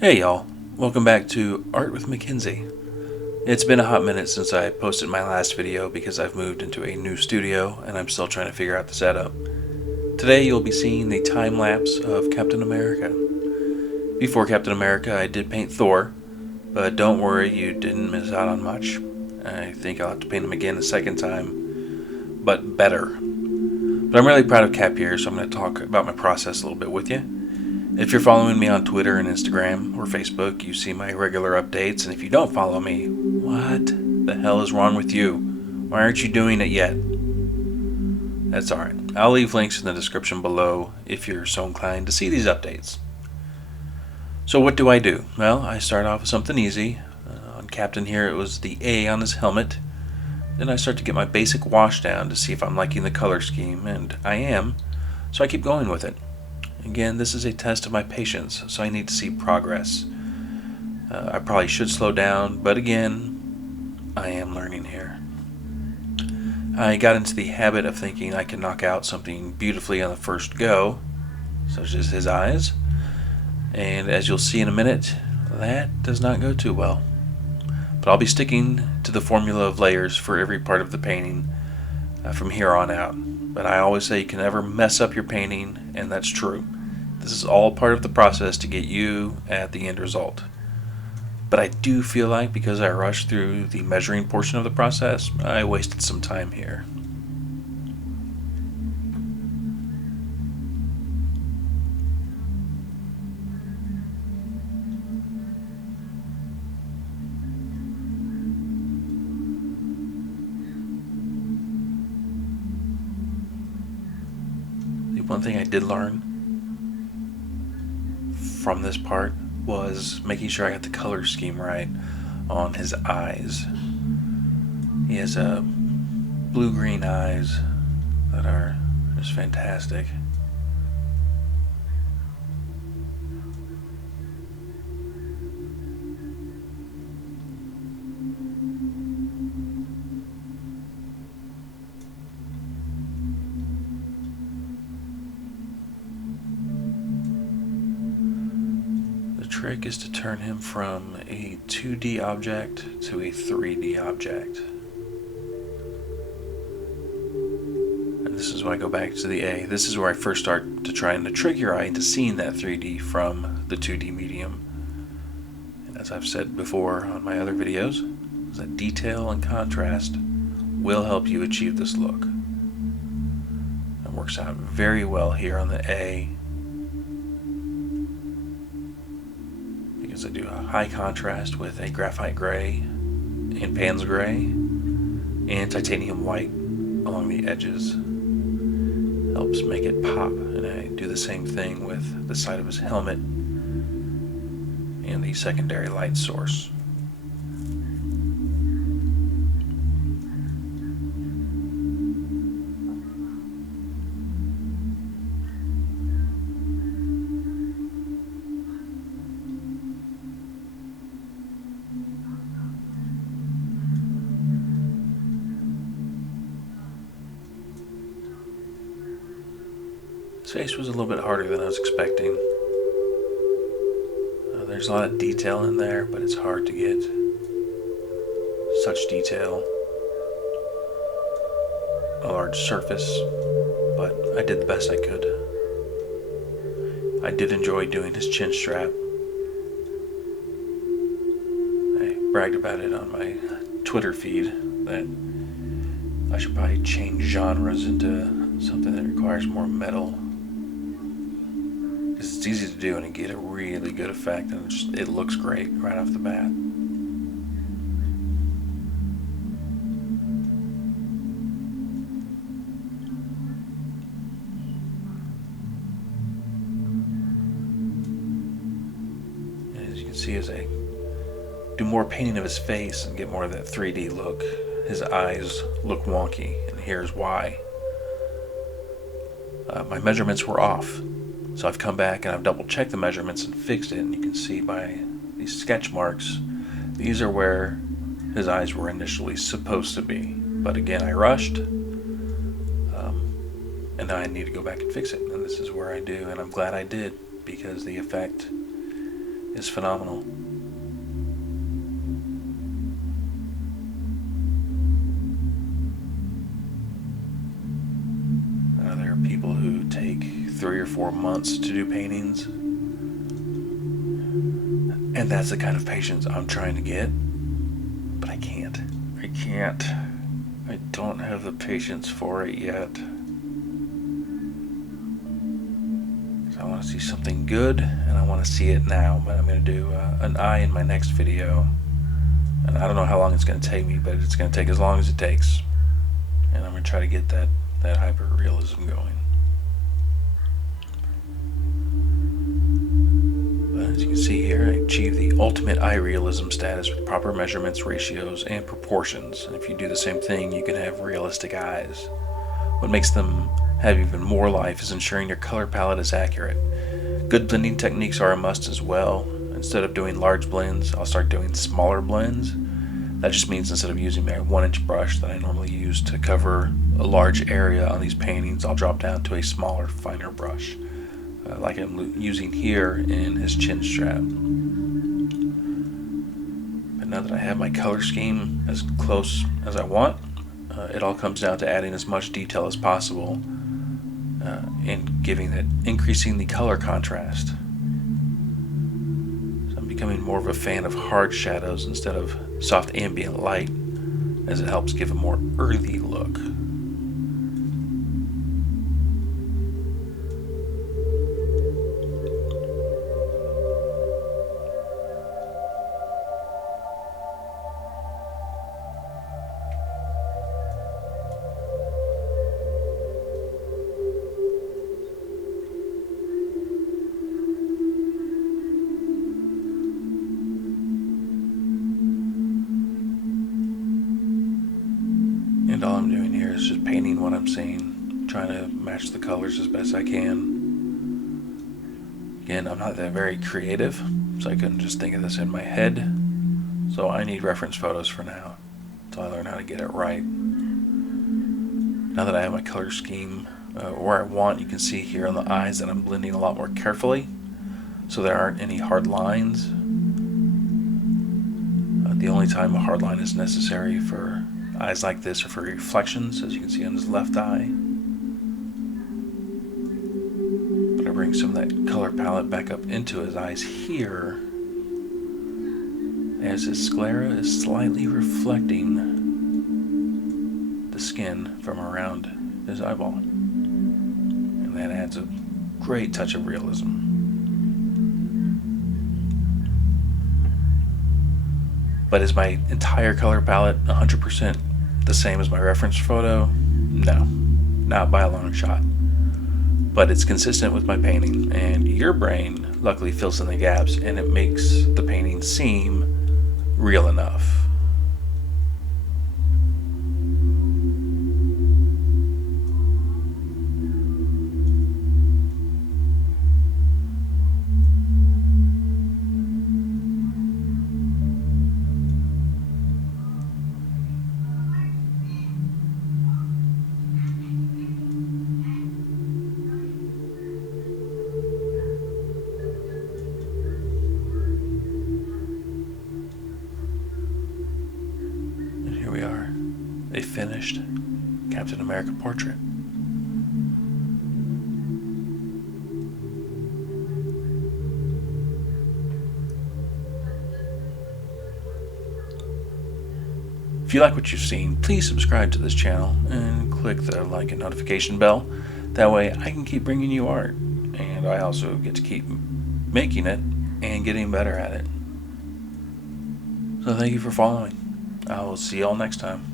Hey y'all, welcome back to Art with Mackenzie. It's been a hot minute since I posted my last video because I've moved into a new studio and I'm still trying to figure out the setup. Today you'll be seeing the time lapse of Captain America. Before Captain America I did paint Thor, but don't worry, you didn't miss out on much. I think I'll have to paint him again a second time, but better. But I'm really proud of Cap here, so I'm going to talk about my process a little bit with you. If you're following me on Twitter and Instagram or Facebook, you see my regular updates, and if you don't follow me, what the hell is wrong with you? Why aren't you doing it yet? That's alright. I'll leave links in the description below if you're so inclined to see these updates. So what do I do? Well, I start off with something easy. On Captain here it was the A on his helmet. Then I start to get my basic wash down to see if I'm liking the color scheme, and I am, so I keep going with it. Again, this is a test of my patience, so I need to see progress. I probably should slow down, but again, I am learning here. I got into the habit of thinking I could knock out something beautifully on the first go, such as his eyes, and as you'll see in a minute, that does not go too well. But I'll be sticking to the formula of layers for every part of the painting from here on out. But I always say you can never mess up your painting, and that's true. This is all part of the process to get you at the end result. But I do feel like because I rushed through the measuring portion of the process, I wasted some time here. The one thing I did learn from this part was making sure I got the color scheme right on his eyes. He has blue-green eyes that are just fantastic. The trick is to turn him from a 2D object to a 3D object. And this is when I go back to the A. This is where I first start to try and trick your eye into seeing that 3D from the 2D medium. And as I've said before on my other videos, that detail and contrast will help you achieve this look. It works out very well here on the A, because I do a high contrast with a graphite gray and Pans gray and titanium white along the edges. Helps make it pop, and I do the same thing with the side of his helmet and the secondary light source. His face was a little bit harder than I was expecting. There's a lot of detail in there, but it's hard to get such detail on a large surface, but I did the best I could. I did enjoy doing his chin strap. I bragged about it on my Twitter feed that I should probably change genres into something that requires more metal. It's easy to do and you get a really good effect, and it looks great right off the bat. And as you can see, as I do more painting of his face and get more of that 3D look, his eyes look wonky, and here's why. My measurements were off. So I've come back and I've double checked the measurements and fixed it, and you can see by these sketch marks, these are where his eyes were initially supposed to be. But again, I rushed, and now I need to go back and fix it, and this is where I do, and I'm glad I did, because the effect is phenomenal. There are people who take 3 or 4 months to do paintings, and that's the kind of patience I'm trying to get, but I can't. I don't have the patience for it yet. I want to see something good, and I want to see it now, but I'm going to do an eye in my next video. And I don't know how long it's going to take me, but it's going to take as long as it takes. And I'm going to try to get that hyper-realism going. But as you can see here, I achieved the ultimate eye realism status with proper measurements, ratios, and proportions. And if you do the same thing, you can have realistic eyes. What makes them have even more life is ensuring your color palette is accurate. Good blending techniques are a must as well. Instead of doing large blends, I'll start doing smaller blends. That just means instead of using my 1-inch brush that I normally use to cover a large area on these paintings, I'll drop down to a smaller, finer brush, like I'm using here in his chin strap. But now that I have my color scheme as close as I want, it all comes down to adding as much detail as possible and increasing the color contrast. So I'm becoming more of a fan of hard shadows instead of soft ambient light, as it helps give a more earthy look. And all I'm doing here is just painting what I'm seeing, trying to match the colors as best I can. Again, I'm not that very creative, so I couldn't just think of this in my head. So I need reference photos for now, until I learn how to get it right. Now that I have my color scheme where I want, you can see here on the eyes that I'm blending a lot more carefully, so there aren't any hard lines. The only time a hard line is necessary for eyes like this are for reflections, as you can see on his left eye. But I bring some of that color palette back up into his eyes here, as his sclera is slightly reflecting the skin from around his eyeball. And that adds a great touch of realism. But is my entire color palette 100% the same as my reference photo? No, not by a long shot. But it's consistent with my painting, and your brain luckily fills in the gaps, and it makes the painting seem real enough. We are a finished Captain America portrait. If you like what you've seen, please subscribe to this channel and click the like and notification bell. That way I can keep bringing you art, and I also get to keep making it and getting better at it. So thank you for following. I will see y'all next time.